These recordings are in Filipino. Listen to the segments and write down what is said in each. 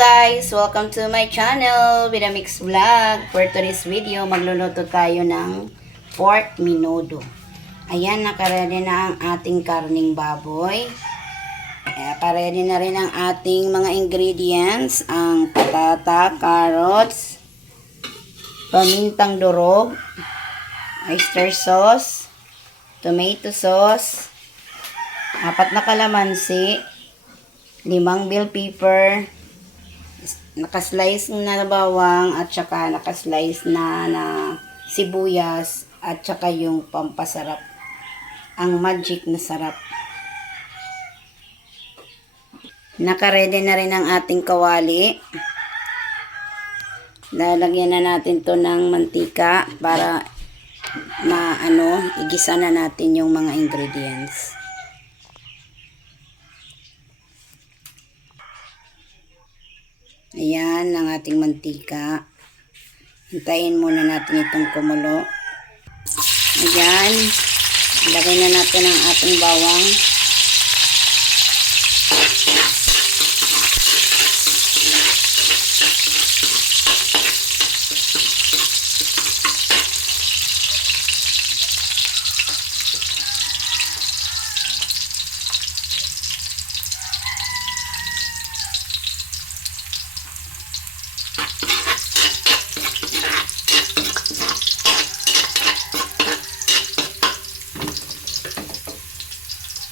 guys! Welcome to my channel, Vidamix Vlog. For today's video, magluluto tayo ng pork menudo. Ayan, nakaredy na ang ating karning baboy. Paredy na rin ang ating mga ingredients. Ang patata, carrots, pamintang durog, oyster sauce, tomato sauce, 4 na kalamansi, 5 bell pepper, nakaslice na bawang at saka nakaslice na sibuyas at saka yung pampasarap, ang magic na sarap. Nakaredy na rin ang ating kawali. Lalagyan na natin to ng mantika para igisa na natin yung mga ingredients. Ayan ang ating mantika. Hintayin muna natin itong kumulo. Ayan. Ilagay na natin ang ating bawang.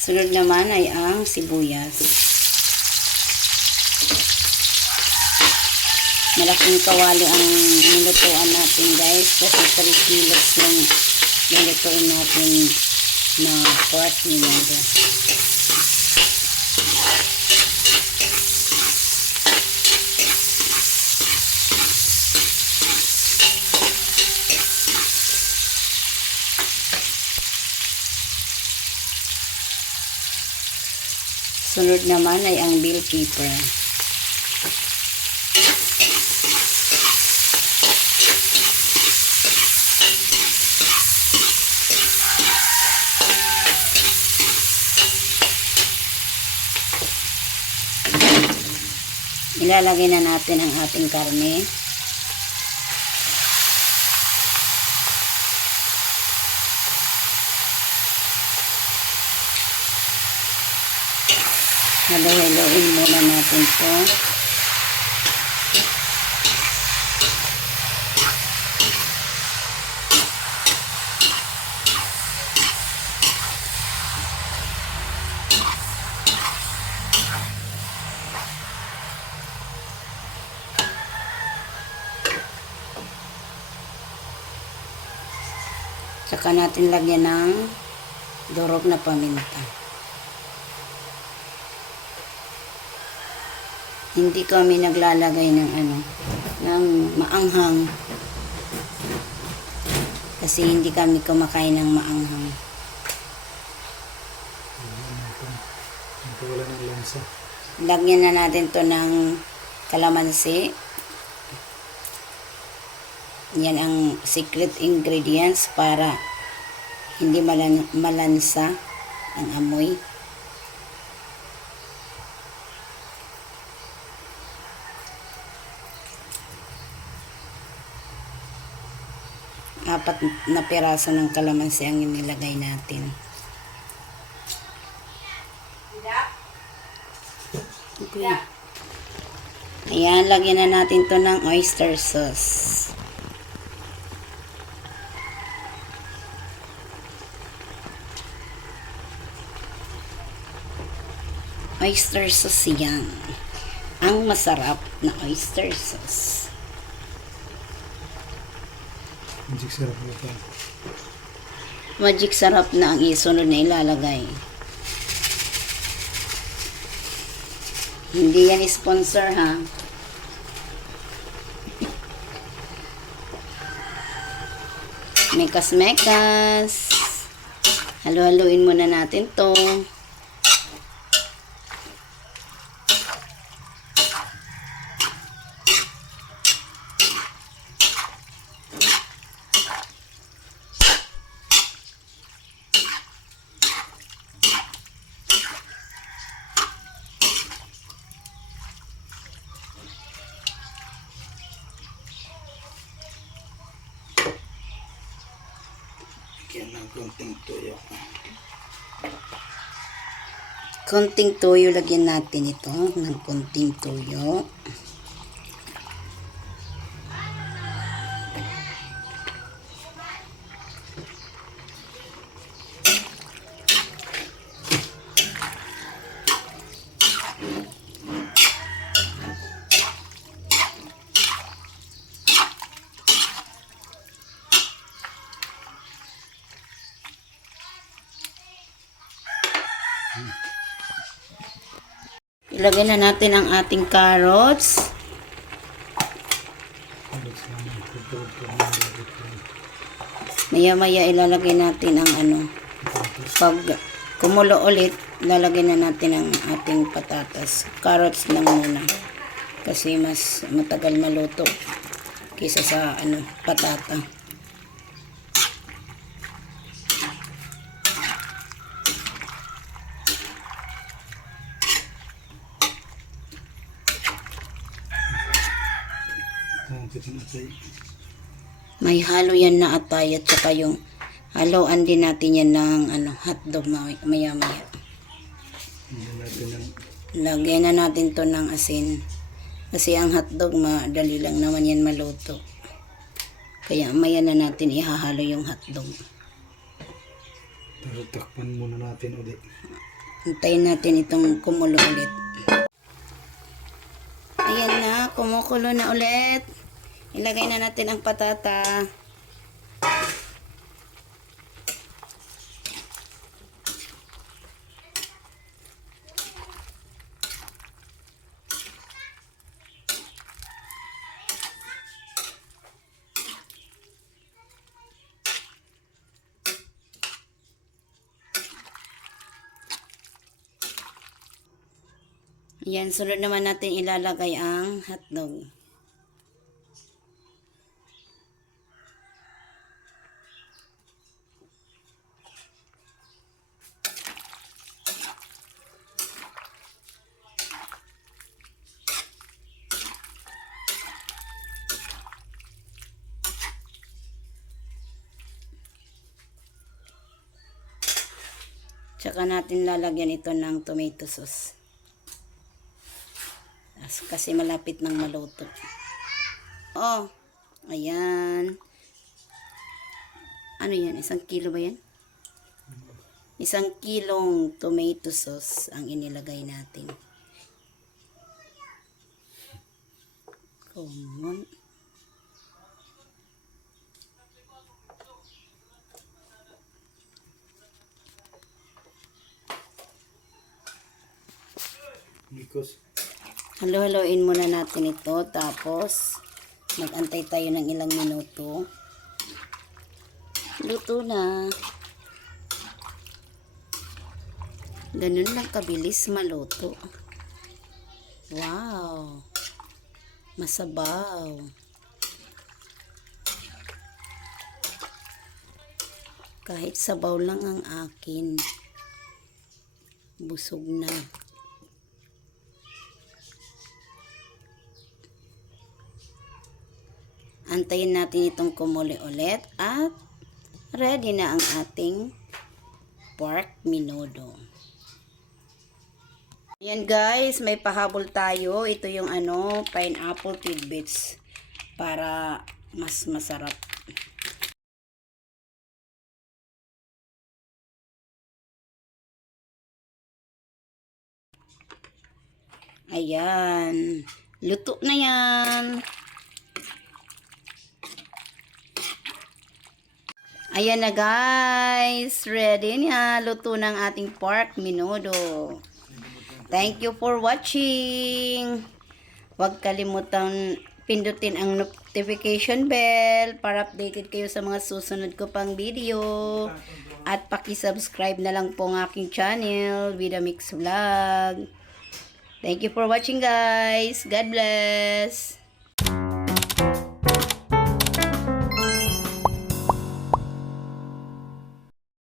Sunod naman ay ang sibuyas. Malaking kawali ang nilutuan natin guys, kasi 3 kilos yung nilutuin natin na pork menudo. Sunod naman ay ang bell pepper. Ilalagay na natin ang ating karne. Halo-haloin muna natin ito. Tsaka natin lagyan ng durog na paminta. Hindi kami naglalagay ng maanghang. Kasi hindi kami kumakain ng maanghang. Wala ng lansa. Lagyan na natin to ng kalamansi. Yan ang secret ingredients para hindi malansa ang amoy. Apat na piraso ng kalamansi ang inilagay natin. Okay. Ayan, lagyan na natin to ng oyster sauce. Oyster sauce yan. Ang masarap na oyster sauce. Magic sarap ito. Magic sarap na ang isunod na ilalagay. Hindi yan sponsor ha. Mekas-mekas. Halo-haloin muna natin to. Lagyan ng konting tuyo. Konting toyo, lagyan natin ito ng konting toyo. Ilagay na natin ang ating carrots. Maya-maya ilalagay natin ang pag kumulo ulit, lalagay na natin ang ating patatas. Carrots lang muna. Kasi mas matagal maluto kaysa sa patata. May halo yan na atay at saka yung haluan din natin yan ng hotdog maya-maya. Lagyan na natin to ng asin. Kasi ang hotdog madali lang naman yan maluto. Kaya maya na natin ihahalo yung hotdog. Pero takpan muna natin ulit. Hintayin natin itong kumulo ulit. Ayan na, kumukulo na ulit. Ilagay na natin ang patata. Yan, sunod naman natin ilalagay ang hotdog. Tsaka natin lalagyan ito ng tomato sauce. Kasi malapit nang maluto. Oh, ayan. Ano yan? 1 kilo ba yan? 1 kilong tomato sauce ang inilagay natin. Come on. Because Halo-haloin muna natin ito. Tapos, mag-antay tayo ng ilang minuto. Luto na. Ganun lang kabilis maluto. Wow! Masabaw. Kahit sabaw lang ang akin. Busog na. Antayin natin itong kumuli ulit at ready na ang ating pork menudo. Ayan guys, may pahabol tayo. Ito yung pineapple tidbits para mas masarap. Ayan, luto na yan. Ayan na guys, ready na, luto ng ating pork menudo. Thank you for watching. Huwag kalimutan pindutin ang notification bell para updated kayo sa mga susunod ko pang video. At paki-subscribe na lang po ang aking channel, Vidamix Vlog. Thank you for watching guys. God bless.